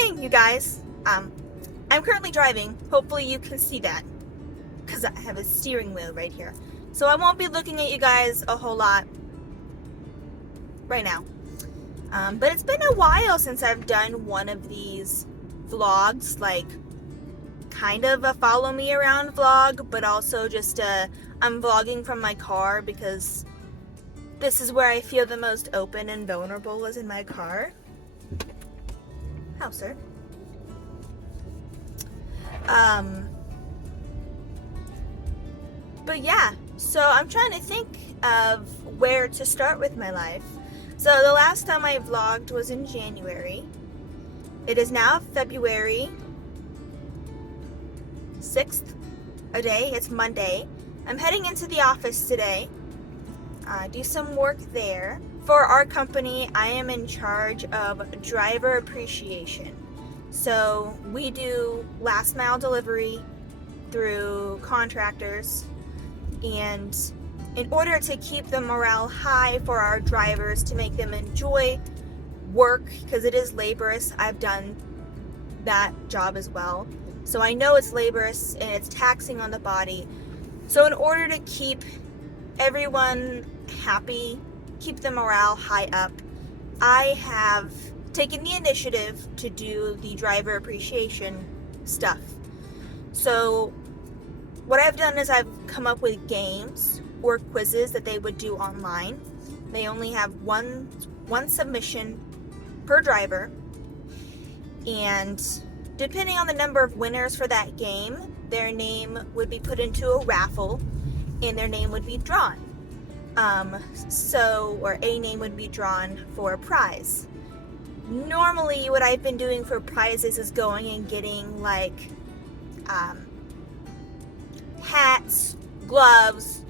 morning, you guys. I'm currently driving. Hopefully you can see that because I have a steering wheel right here. So I won't be looking at you guys a whole lot right now. But it's been a while since I've done one of these vlogs, like kind of a follow me around vlog, but also just I'm vlogging from my car because this is where I feel the most open and vulnerable, is in my car. How, sir? But yeah, so I'm trying to think of where to start with my life. So the last time I vlogged was in January. It is now February 6th a day. It's Monday. I'm heading into the office today. Do some work there. For our company, I am in charge of driver appreciation. So we do last mile delivery through contractors, and in order to keep the morale high for our drivers, to make them enjoy work, because it is laborious, I've done that job as well. So I know it's laborious and it's taxing on the body. So in order to keep everyone happy, keep the morale high up, I have taken the initiative to do the driver appreciation stuff. So what I've done is I've come up with games or quizzes that they would do online. They only have one submission per driver, and depending on the number of winners for that game, their name would be put into a raffle and their name would be drawn. Or a name would be drawn for a prize. Normally what I've been doing for prizes is going and getting like hats, gloves,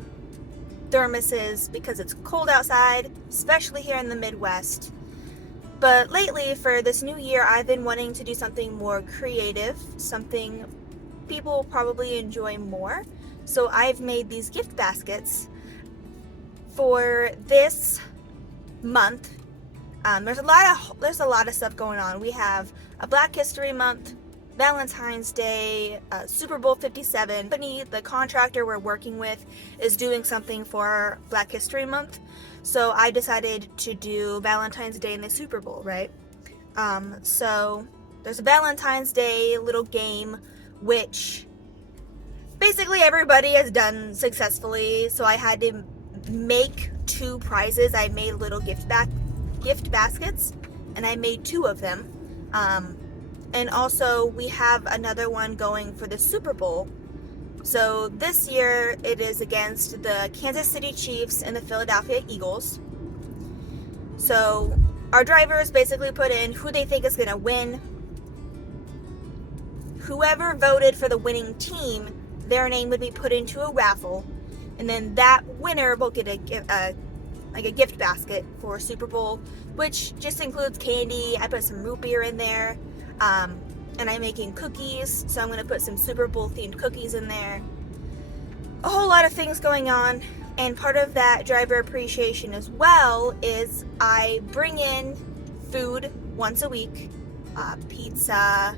thermoses, because it's cold outside, especially here in the Midwest. But lately, for this new year, I've been wanting to do something more creative, something people will probably enjoy more. So I've made these gift baskets for this month. There's a lot of stuff going on. We have a Black History Month, Valentine's Day, Super Bowl 57. The contractor we're working with is doing something for Black History Month. So I decided to do Valentine's Day and the Super Bowl, right? So there's a Valentine's Day little game, which basically everybody has done successfully. So I had to make 2 prizes. I made little gift baskets, and I made 2 of them. And also we have another one going for the Super Bowl. So this year it is against the Kansas City Chiefs and the Philadelphia Eagles. So our drivers basically put in who they think is going to win. Whoever voted for the winning team, their name would be put into a raffle, and then that winner will get a gift basket for Super Bowl, which just includes candy. I put some root beer in there. And I'm making cookies, so I'm going to put some Super Bowl themed cookies in there. A whole lot of things going on, and part of that driver appreciation as well is I bring in food once a week. Pizza,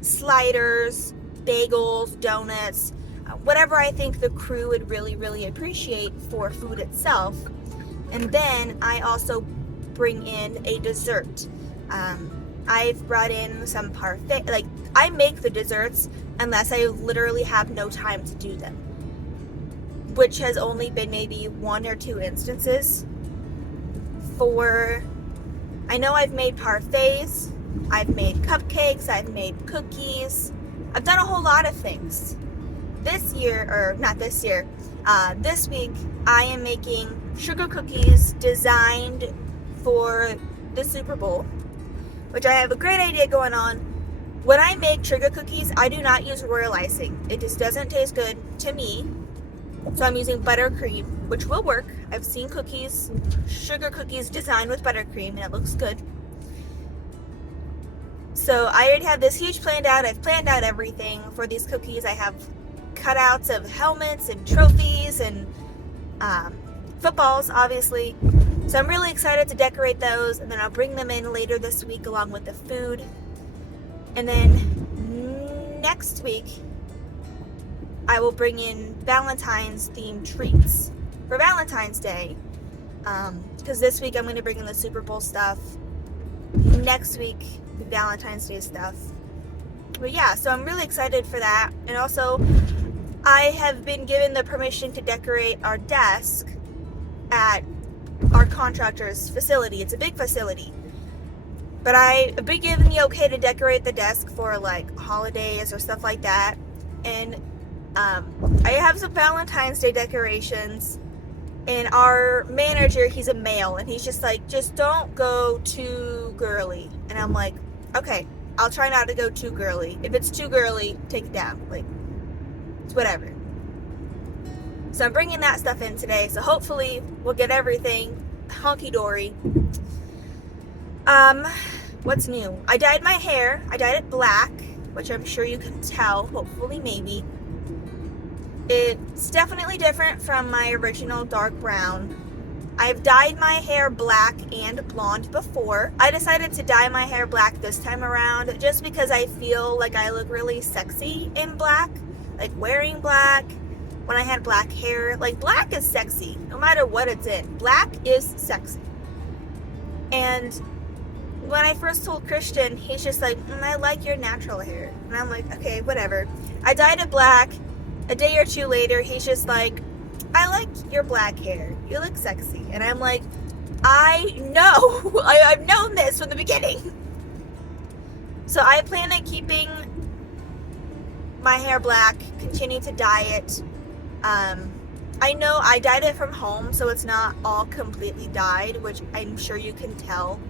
sliders, bagels, donuts, whatever I think the crew would really, really appreciate for food itself. And then I also bring in a dessert. I've brought in some parfait. Like, I make the desserts unless I literally have no time to do them, which has only been maybe 1 or 2 instances. I know I've made parfaits, I've made cupcakes, I've made cookies. I've done a whole lot of things. This week I am making sugar cookies designed for the Super Bowl, which I have a great idea going on. When I make sugar cookies, I do not use royal icing. It just doesn't taste good to me. So I'm using buttercream, which will work. I've seen sugar cookies designed with buttercream, and it looks good. So I already have this huge planned out. I've planned out everything for these cookies. I have cutouts of helmets and trophies and footballs, obviously. So I'm really excited to decorate those, and then I'll bring them in later this week along with the food. And then next week, I will bring in Valentine's themed treats for Valentine's Day. Because this week I'm going to bring in the Super Bowl stuff. Next week, the Valentine's Day stuff. But yeah, so I'm really excited for that. And also, I have been given the permission to decorate our desk at our contractor's facility. It's a big facility. But I've been given the okay to decorate the desk for like holidays or stuff like that. And I have some Valentine's Day decorations. And our manager, he's a male, and he's just like, just don't go too girly. And I'm like, okay, I'll try not to go too girly. If it's too girly, take it down. Like, it's whatever. So I'm bringing that stuff in today. So hopefully we'll get everything honky-dory. What's new? I dyed my hair. I dyed it black, which I'm sure you can tell. Hopefully, maybe. It's definitely different from my original dark brown. I've dyed my hair black and blonde before. I decided to dye my hair black this time around just because I feel like I look really sexy in black. Like wearing black, when I had black hair. Like black is sexy, no matter what it's in. Black is sexy. And when I first told Christian, he's just like, I like your natural hair. And I'm like, okay, whatever. I dyed it black. A day or two later, he's just like, I like your black hair. You look sexy. And I'm like, I know. I've known this from the beginning. So I plan on keeping my hair black, continue to dye it. I know I dyed it from home, so it's not all completely dyed, which I'm sure you can tell.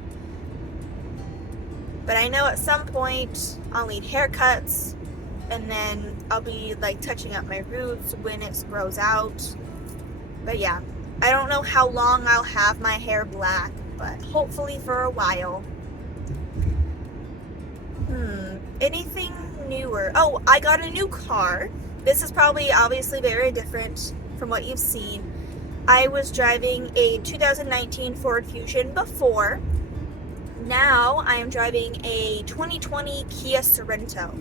But I know at some point I'll need haircuts. And then I'll be like touching up my roots when it grows out. But yeah, I don't know how long I'll have my hair black, but hopefully for a while. Anything newer? Oh, I got a new car. This is probably obviously very different from what you've seen. I was driving a 2019 Ford Fusion before. Now I am driving a 2020 Kia Sorento.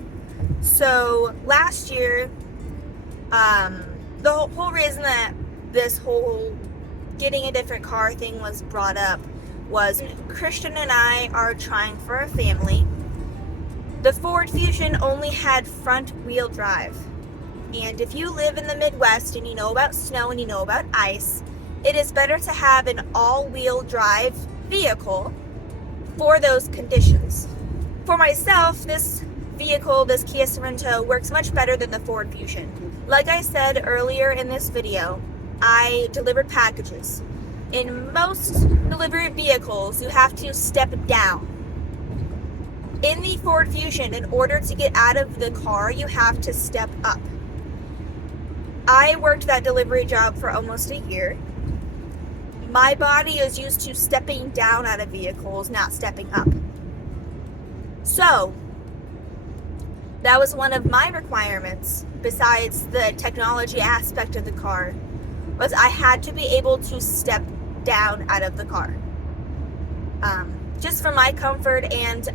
So last year, the whole reason that this whole getting a different car thing was brought up was Christian and I are trying for a family. The Ford Fusion only had front wheel drive. And if you live in the Midwest and you know about snow and you know about ice, it is better to have an all-wheel drive vehicle for those conditions. For myself, this vehicle, this Kia Sorento, works much better than the Ford Fusion. Like I said earlier in this video, I delivered packages. In most delivery vehicles, you have to step down. In the Ford Fusion, in order to get out of the car, you have to step up. I worked that delivery job for almost a year. My body is used to stepping down out of vehicles, not stepping up. So, that was one of my requirements, besides the technology aspect of the car, was I had to be able to step down out of the car. Just for my comfort, and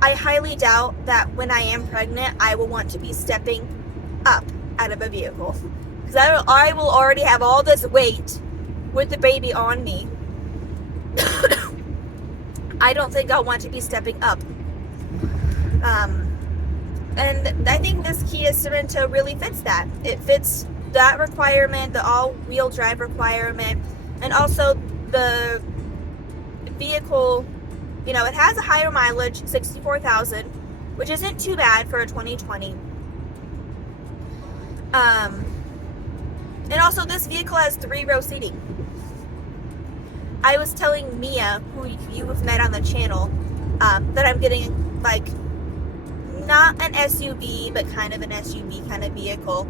I highly doubt that when I am pregnant, I will want to be stepping up out of a vehicle. Because I will already have all this weight with the baby on me. I don't think I'll want to be stepping up. And I think this Kia Sorento really fits that. It fits that requirement, the all-wheel drive requirement, and also the vehicle, you know, it has a higher mileage, 64,000, which isn't too bad for a 2020. And also this vehicle has 3-row seating. I was telling Mia, who you have met on the channel, that I'm getting like not an SUV, but kind of an SUV kind of vehicle.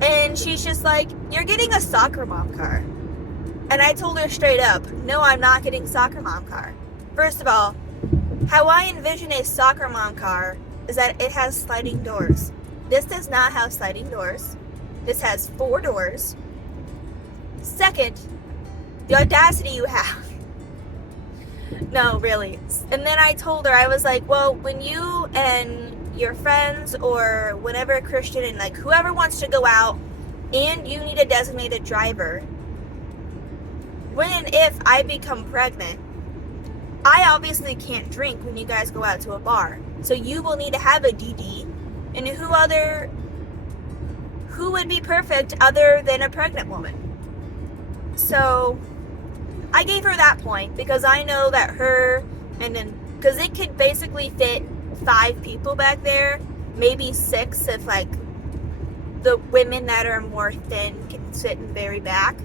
And she's just like, you're getting a soccer mom car. And I told her straight up, no, I'm not getting a soccer mom car. First of all, how I envision a soccer mom car is that it has sliding doors. This does not have sliding doors. This has 4 doors. Second, the audacity you have No, really. And then I told her, I was like, well, when you and your friends or whatever Christian and like whoever wants to go out and you need a designated driver, when and if I become pregnant, I obviously can't drink when you guys go out to a bar. So you will need to have a DD. And who would be perfect other than a pregnant woman? So I gave her that point because I know that because it could basically fit 5 people back there, maybe 6 if like the women that are more thin can sit in the very back.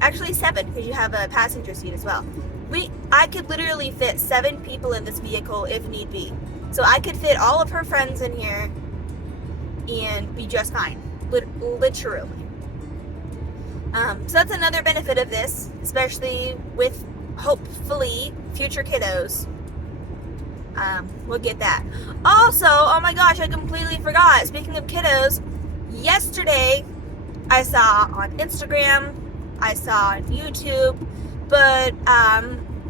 Actually 7 because you have a passenger seat as well. I could literally fit 7 people in this vehicle if need be. So I could fit all of her friends in here and be just fine, literally. So that's another benefit of this, especially with hopefully future kiddos. We'll get that. Also, oh my gosh, I completely forgot. Speaking of kiddos, yesterday I saw on Instagram, I saw on YouTube, but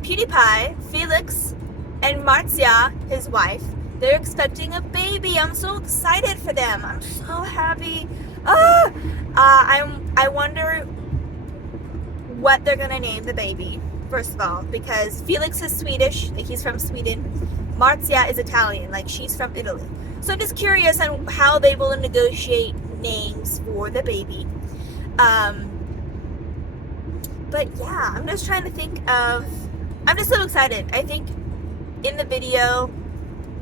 PewDiePie, Felix, and Marzia, his wife, they're expecting a baby. I'm so excited for them. I'm so happy. I wonder what they're gonna name the baby, first of all, because Felix is Swedish, like he's from Sweden. Marzia is Italian, like she's from Italy. So I'm just curious on how they will negotiate names for the baby. But yeah, I'm just trying to think of, I'm just so excited. I think in the video,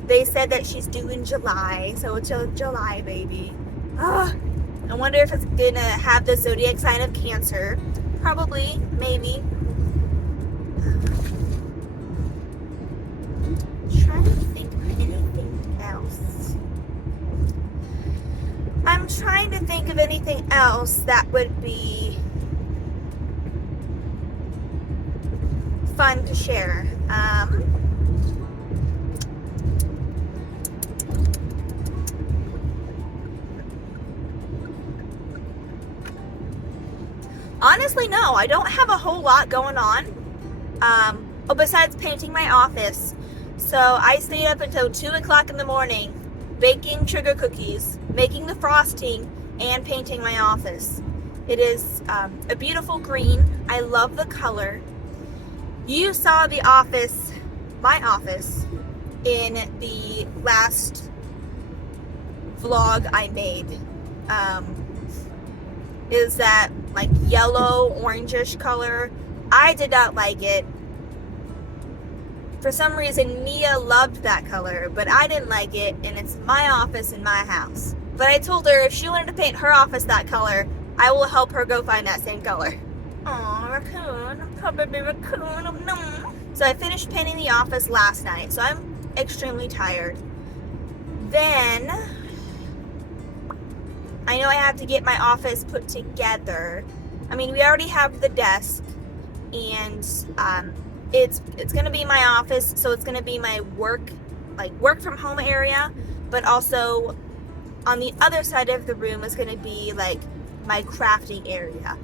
they said that she's due in July, so it's a July baby. I wonder if it's gonna have the zodiac sign of Cancer. Probably, maybe. Trying to think of anything else. I'm trying to think of anything else that would be fun to share. Honestly, no, I don't have a whole lot going on. Besides painting my office. So I stayed up until 2 o'clock in the morning baking sugar cookies, making the frosting, and painting my office. It is a beautiful green. I love the color. You saw the office, my office, in the last vlog I made. Is that like yellow, orangish color. I did not like it. For some reason, Mia loved that color, but I didn't like it, and it's my office in my house. But I told her if she wanted to paint her office that color, I will help her go find that same color. Aw, raccoon, probably raccoon, no. So I finished painting the office last night, so I'm extremely tired. Then, I know I have to get my office put together. I mean, we already have the desk, and it's gonna be my office, so it's gonna be my work from home area, but also on the other side of the room is gonna be like my crafting area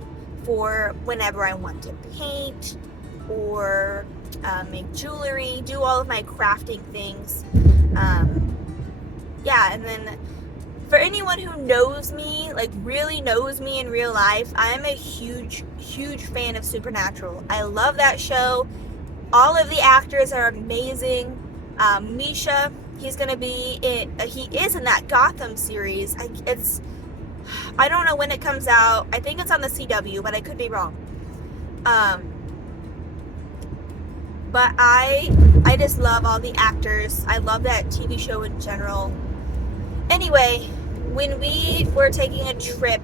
for whenever I want to paint or make jewelry, do all of my crafting things. Yeah, and then for anyone who knows me, like really knows me in real life, I'm a huge fan of Supernatural. I love that show. All of the actors are amazing. Misha, he's gonna be he is in that Gotham series. I don't know when it comes out. I think it's on the CW, but I could be wrong. But I just love all the actors. I love that TV show in general. Anyway, when we were taking a trip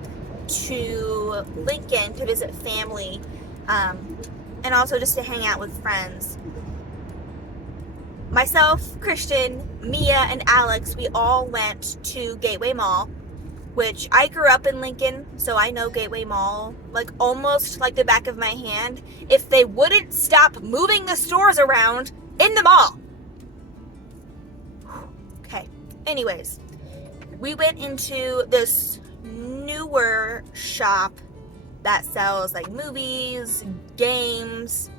to Lincoln to visit family, and also just to hang out with friends, myself, Christian, Mia, and Alex, we all went to Gateway Mall, which I grew up in Lincoln, so I know Gateway Mall like almost like the back of my hand. If they wouldn't stop moving the stores around in the mall. Okay, anyways, we went into this newer shop that sells like movies, games,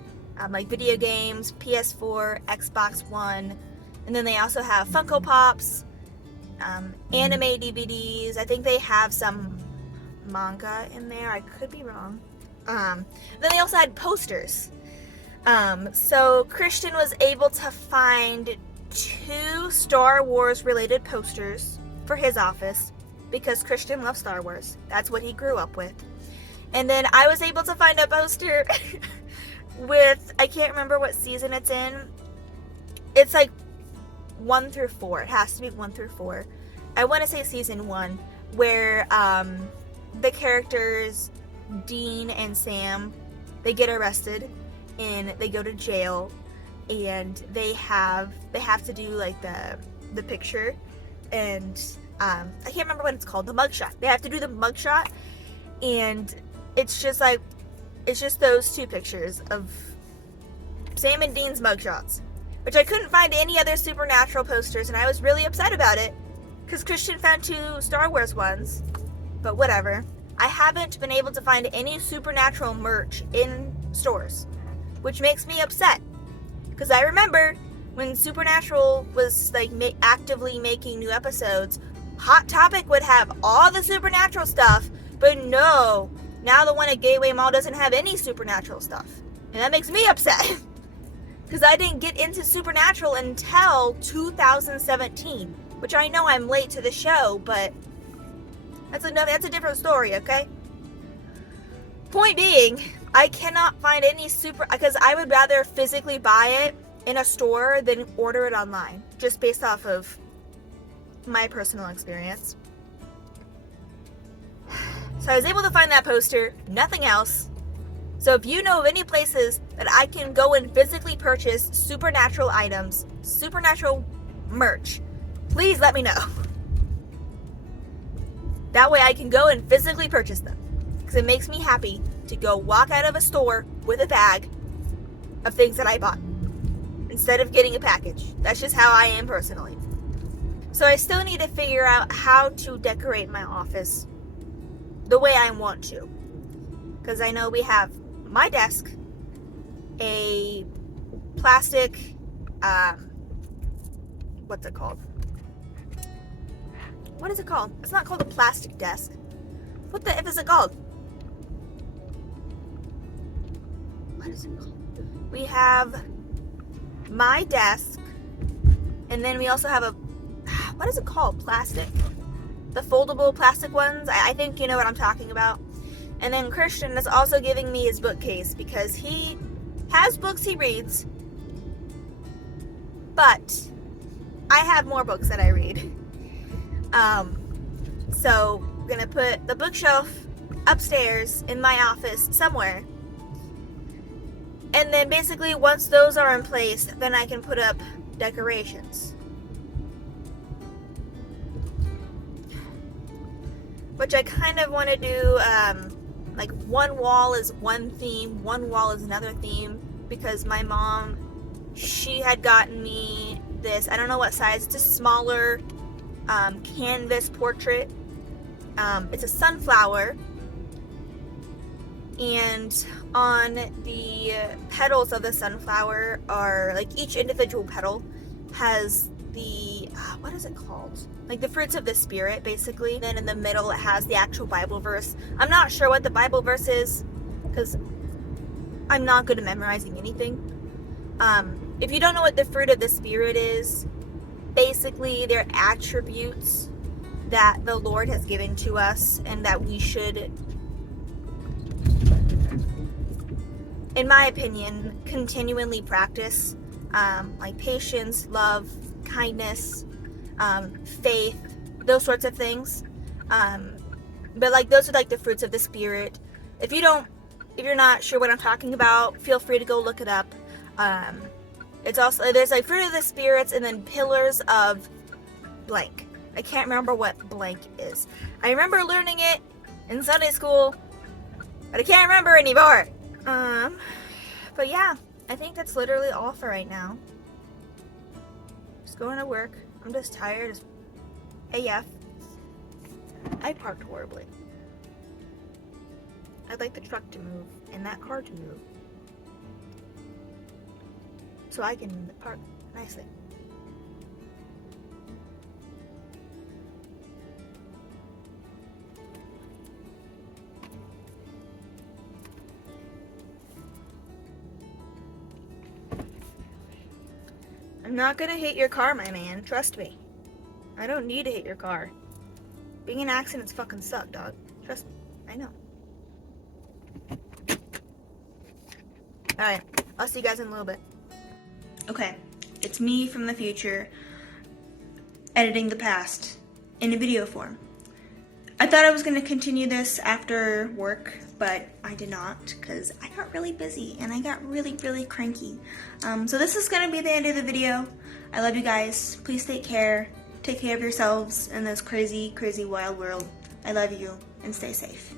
like video games, PS4, Xbox One, and then they also have Funko Pops, anime DVDs. I think they have some manga in there. I could be wrong. Then they also had posters. So Christian was able to find 2 Star Wars related posters for his office because Christian loves Star Wars. That's what he grew up with. And then I was able to find a poster with, I can't remember what season it's in. It's like 1 through 4. It has to be 1 through 4. I want to say season 1, where the characters Dean and Sam, they get arrested and they go to jail, and they have to do like the picture, and I can't remember what it's called, the mugshot. They have to do the mugshot, and it's just those 2 pictures of Sam and Dean's mugshots, which I couldn't find any other Supernatural posters, and I was really upset about it because Christian found 2 Star Wars ones. But whatever. I haven't been able to find any Supernatural merch in stores, which makes me upset. Because I remember when Supernatural was like actively making new episodes, Hot Topic would have all the Supernatural stuff, but no, now the one at Gateway Mall doesn't have any Supernatural stuff. And that makes me upset. Because I didn't get into Supernatural until 2017, which I know I'm late to the show, but that's a different story, okay? Point being, I cannot find any because I would rather physically buy it in a store than order it online, just based off of my personal experience. So I was able to find that poster, nothing else. So if you know of any places that I can go and physically purchase Supernatural items, Supernatural merch, please let me know. That way I can go and physically purchase them. Because it makes me happy to go walk out of a store with a bag of things that I bought, instead of getting a package. That's just how I am personally. So I still need to figure out how to decorate my office the way I want to. Because I know we have my desk, a plastic, what's it called? What is it called? It's not called a plastic desk. What the F is it called? What is it called? We have my desk, and then we also have a, what is it called? Plastic. The foldable plastic ones. I think you know what I'm talking about. And then Christian is also giving me his bookcase because he has books he reads, but I have more books that I read. So I'm gonna put the bookshelf upstairs in my office somewhere. And then basically once those are in place, then I can put up decorations. Which I kind of want to do, like one wall is one theme, one wall is another theme, because my mom, she had gotten me this, I don't know what size, it's a smaller canvas portrait. It's a sunflower, and on the petals of the sunflower are, like, each individual petal has the, what is it called? Like the fruits of the spirit, basically. Then in the middle it has the actual Bible verse. I'm not sure what the Bible verse is, because I'm not good at memorizing anything. If you don't know what the fruit of the spirit is, basically they're attributes that the Lord has given to us and that we should, in my opinion, continually practice. Like patience, love, kindness, faith, those sorts of things. But like those are like the fruits of the spirit. If you're not sure what I'm talking about, feel free to go look it up. It's also, there's like fruit of the spirits and then pillars of blank. I can't remember what blank is. I remember learning it in Sunday school, but I can't remember anymore. But yeah, I think that's literally all for right now. Just going to work. I'm just tired as AF. I parked horribly. I'd like the truck to move and that car to move. so I can park nicely. I'm not gonna hit your car, my man. Trust me. I don't need to hit your car. Being in accidents fucking suck, dog. Trust me. I know. Alright, I'll see you guys in a little bit. Okay, it's me from the future editing the past in a video form. I thought I was going to continue this after work, but I did not because I got really busy and I got really, really cranky. So this is going to be the end of the video. I love you guys. Please take care. Take care of yourselves in this crazy, crazy wild world. I love you and stay safe.